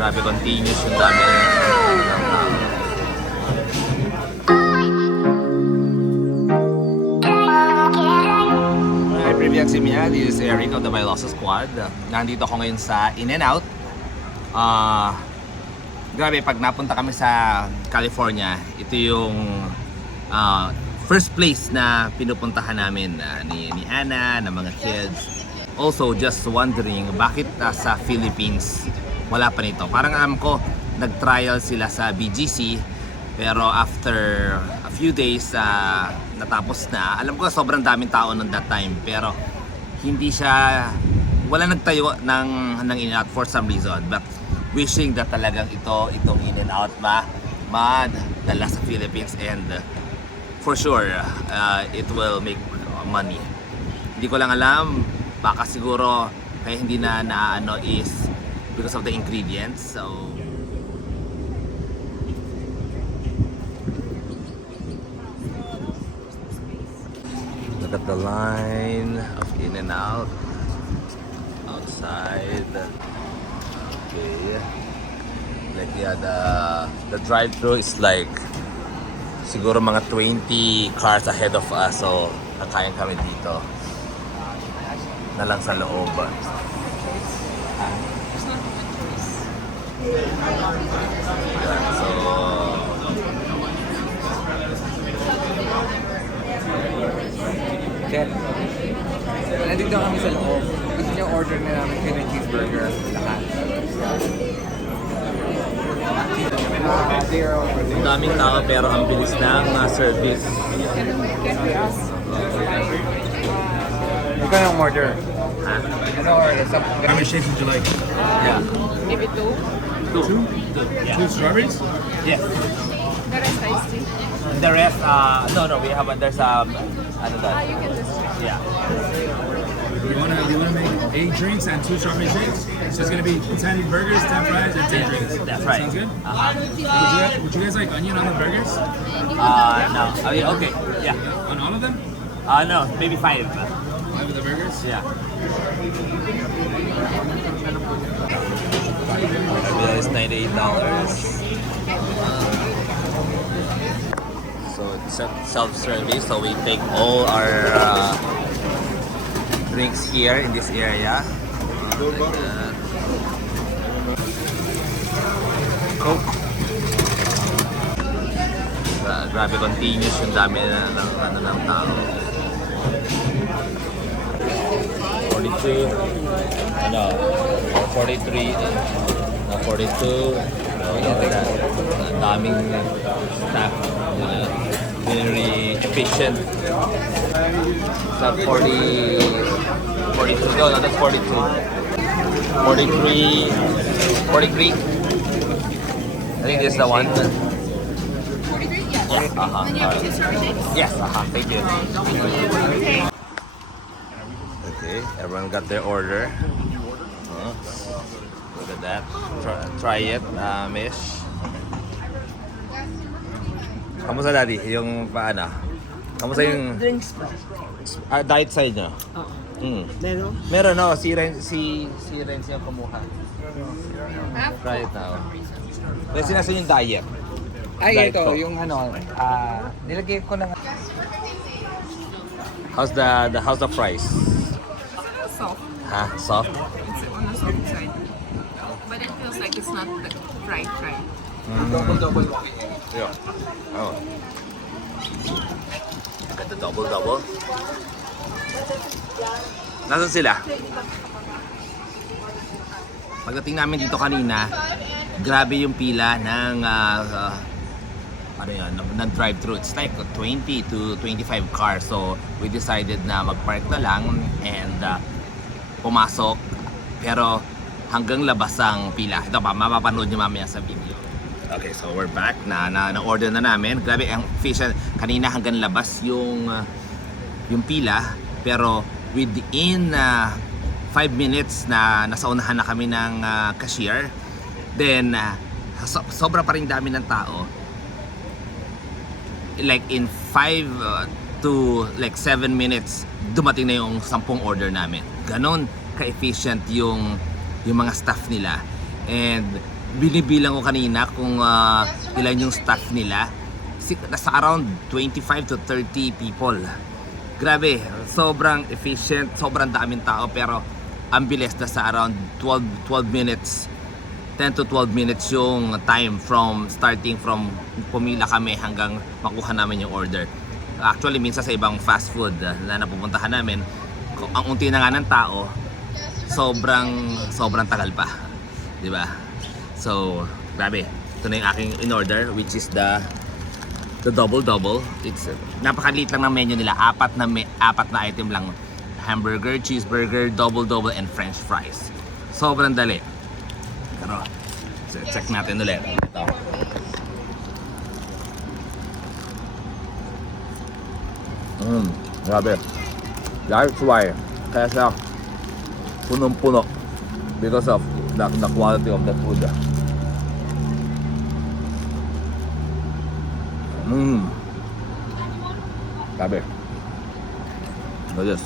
Grabe, continuous yung dami ng tao. Hi, Privyag Simya. This is Eric of the Bailosa Squad. Nandito ako ngayon sa In-N-Out. Grabe, pag napunta kami sa California, ito yung first place na pinupuntahan namin ni Anna, ng mga kids. Also, just wondering, bakit sa Philippines wala pa nito? Parang alam ko, nag-trial sila sa BGC, pero after a few days, natapos na. Alam ko, sobrang daming tao noon that time, pero hindi siya, wala nagtayo ng In-N-Out for some reason. But wishing that talagang itong In-N-Out madala sa Philippines, and for sure, it will make money. Hindi ko lang alam, baka siguro kaya hindi na is because of the ingredients. So look at the line of In-N-Out outside. Okay, like the drive-thru is like siguro mga 20 cars ahead of us, so kakain kami dito na lang sa loob. Yan, so Ken, nandito kami sa loob. Gusto niyo order na namin kayo ng cheeseburger lahat. ang daming tao pero ang bilis ng service. Ikaw yung order. Ha? Ano order? How many shakes would you like? Yeah. Maybe two. Two? Yeah. 2 strawberries? Yes. The rest iced tea. The rest, no, we have, there's ano that? You can just check. Yeah. You wanna make 8 drinks and 2 strawberry shakes? So it's gonna be 10 burgers, 10 fries, and 10 drinks. That's right. Sounds good? Uh-huh. Would you guys like onion on the burgers? No. I mean, okay. Yeah. On all of them? No, maybe 5. 5 of the burgers? Yeah. Bill is $98. So it's self-service, so we take all our drinks here in this area. Coke. Grabe, continuous yung dami ng tao. 42, no, 43, 42, ang daming staff, very efficient. Sa 42, no, that's 42. 43, 43. I think this is the one. 43? Yes. Uh-huh. And you have two strawberry shakes? Yes, thank you. Okay, everyone got their order. Look at that. Try it, Mish. Kamusta, Daddy? Yung paano? Kamusta yung Drinks pa. diet side nyo? Oo. Mm. Meron? Meron, no? Si Renz yung kumuha. Half Try it for now. some reason. Kasi nasa yung diet. Ay, Diet ito, Coke. yung nilagay ko ng... How's the fries? Soft. Ha? Soft? It's on the soft side. But it feels like it's not the fried. Double. Yeah. Oh. Got the double. Nasaan sila? Pagdating namin dito kanina, grabe yung pila ng ng drive-thru. It's like 20 to 25 cars. So we decided na mag-park na lang and pumasok. Pero hanggang labas ang pila. Ito pa, mapapanood nyo mamaya sa video. Okay, so we're back na-order na namin. Grabe ang efficient. Kanina hanggang labas yung pila, pero within 5 minutes na nasaunahan na kami ng cashier. Then sobra pa rin dami ng tao. Like in 5 to like 7 minutes dumating na yung 10 order namin. Ganon ka-efficient yung mga staff nila. And binibilang ko kanina kung ilan yung staff nila. Nasa around 25 to 30 people. Grabe, sobrang efficient, sobrang daming tao, pero ang bilis na sa around 12 minutes. 10 to 12 minutes yung time starting from pumila kami hanggang makuha namin yung order. Actually, minsan sa ibang fast food na napupuntahan namin, ang unti na nga ng tao, sobrang tagal pa. Di ba? So, grabe. Ito na yung aking in-order, which is the double-double. It's napakaliit lang ng menu nila. Apat na item lang. Hamburger, cheeseburger, double-double, and french fries. Sobrang dali. Pero, check natin ulit. Ito. Grabe. That's why. Kaya siya punong-puno. Because of the quality of the food. Grabe. Look at this.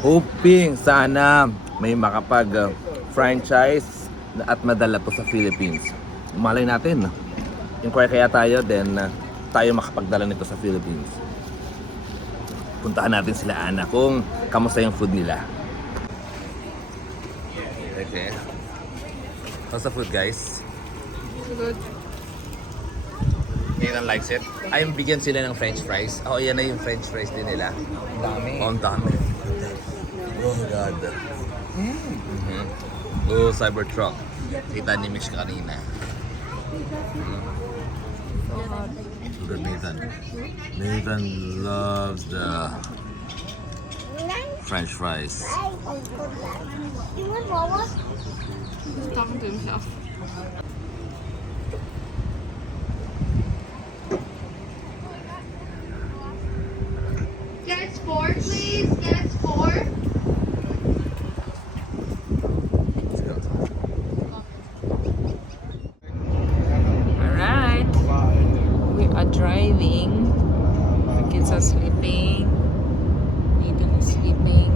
Hoping sana may makapag-franchise at madala to sa Philippines. Malay natin. Inquire kaya tayo, then tayo makapagdala nito sa Philippines. Puntahan natin sila Ana kung kamusta yung food nila. Okay. How's the food, guys? Good. Nathan likes it. Ay, bigyan sila ng french fries. Oh, yan na yung french fries din nila. Ang dami. Oh, ang dami. Oh my God. Oh, Cybertruck. Kita ni Mitch kanina. Look at Nathan. Nathan loves the french fries. He's talking to himself. Gets 4, please. Gets 4. Alright. We are driving. The kids are sleeping. Nathan is sleeping.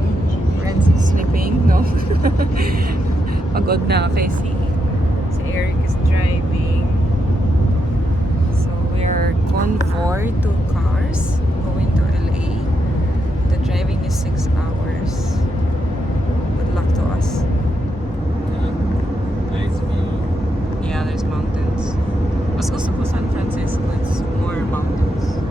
Francis is sleeping. No. Pagod na kasi si Eric is driving. So we are convoy 2 cars going to LA. The driving is 6 hours. Good luck to us. Nice view. Yeah, there's mountains. Mas gusto ko San Francisco. It's more mountains.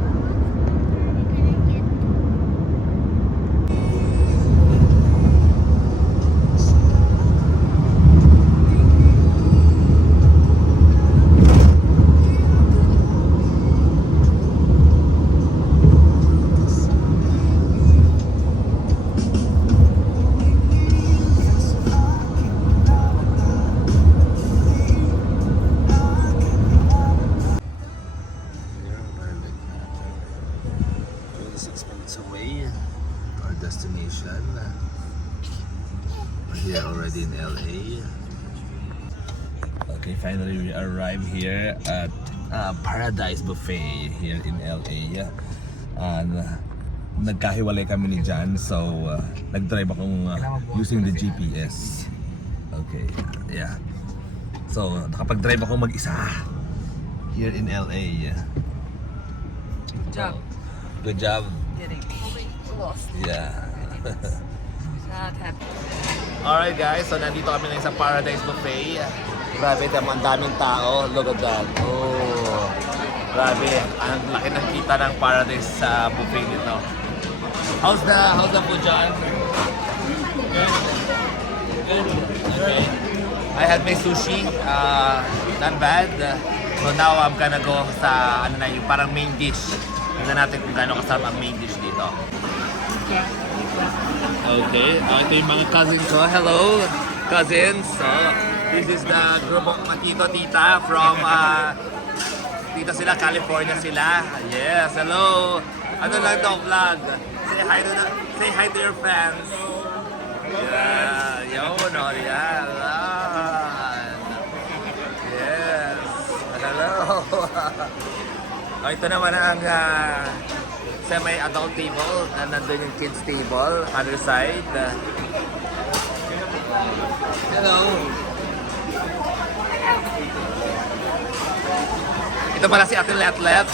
Our destination. We're here already in LA. Okay, finally we arrived here at Paradise Buffet here in LA. Nagkahiwalay kami ni Jan, so nag-drive akong using the GPS. Okay, yeah. So nakapag-drive ako mag-isa here in LA. Good job. Good job. Getting lost. Yeah. Not happy. Alright guys, so nandito kami ngayon sa Paradise Buffet. Grabe, ang daming tao. Look at that. Oh, grabe. Ang laki ng kita ng Paradise sa buffet nito. How's the food, John? Good. Good. Okay. I had my sushi. Not bad. So now I'm gonna go sa ano na yung parang main dish. Tingnan natin kung gaano kasarap ang main dish dito. Okay, ito yung mga cousins ko. Hello, cousins. So, this is the group of Tito Tita from Tita sila, California sila. Yes, hello. Ano lang to, vlog. Say hi to your fans. Yeah, yun, oh, yeah. Yes, hello. Oh, ito naman ang semi-adult table. Nandun yung kids table, other side. Hello. Ito pala si Ate Letlet.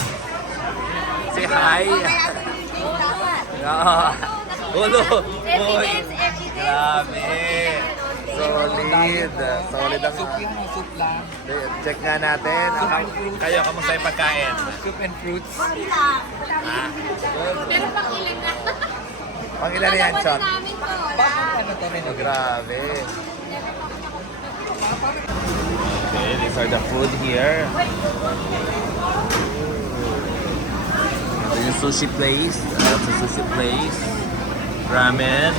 Say hi. Oh no. Boy. Grabe. Solid. Solid ang... Soup yung mga soup lang. Check nga natin. Kayo, kamusta yung pagkain? Soup and fruits. Pero pang ilan na. Pang ilan na yan, Chot? namin to. Bakit ano to rin? Oh, grabe. Okay, these are the food here. Ito yung sushi place. That's the sushi place. Ramen.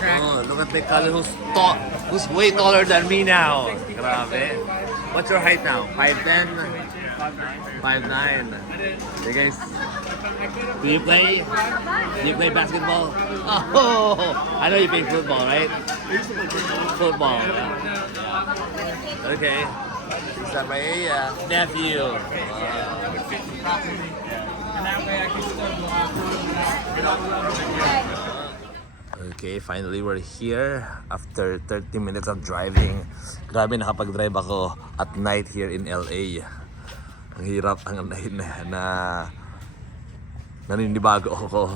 Oh, look at the color who's way taller than me now. Grabe. What's your height now? 5'10"? 5'9". You guys, do you play? Do you play basketball? Oh, I know you play football, right? Football. Yeah. Okay. These are my nephew. Okay, finally we're here after 30 minutes of driving. Grabe, nakapag-drive ako at night here in LA. Ang hirap, ang naninibago ako.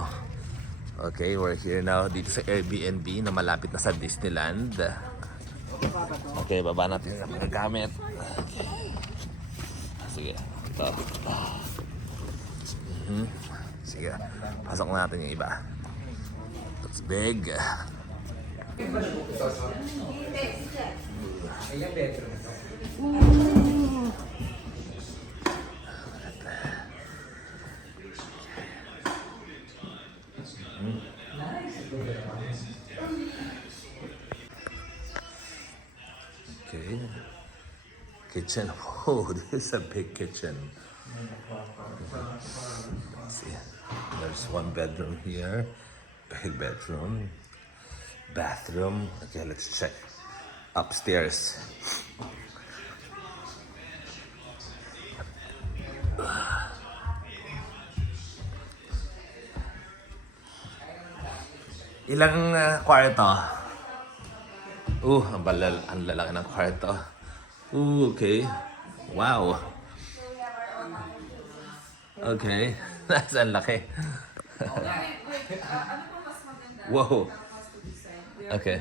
Okay, we're here now dito sa Airbnb na malapit na sa Disneyland. Okay, baba natin yung mga gamit. Sige, ito. Sige, pasok na natin yung iba. It's big. Okay. Kitchen. Oh, this is a big kitchen. Let's see. There's one bedroom here. Big bedroom. Bathroom. Okay, let's check upstairs. Ilang kwarto? Ang lalaki ng kwarto. Okay. Wow. Okay. That's ang laki. Whoa. Okay.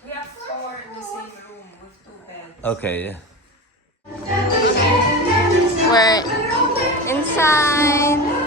We have 4 in the same room with 2 beds. Okay. We're inside.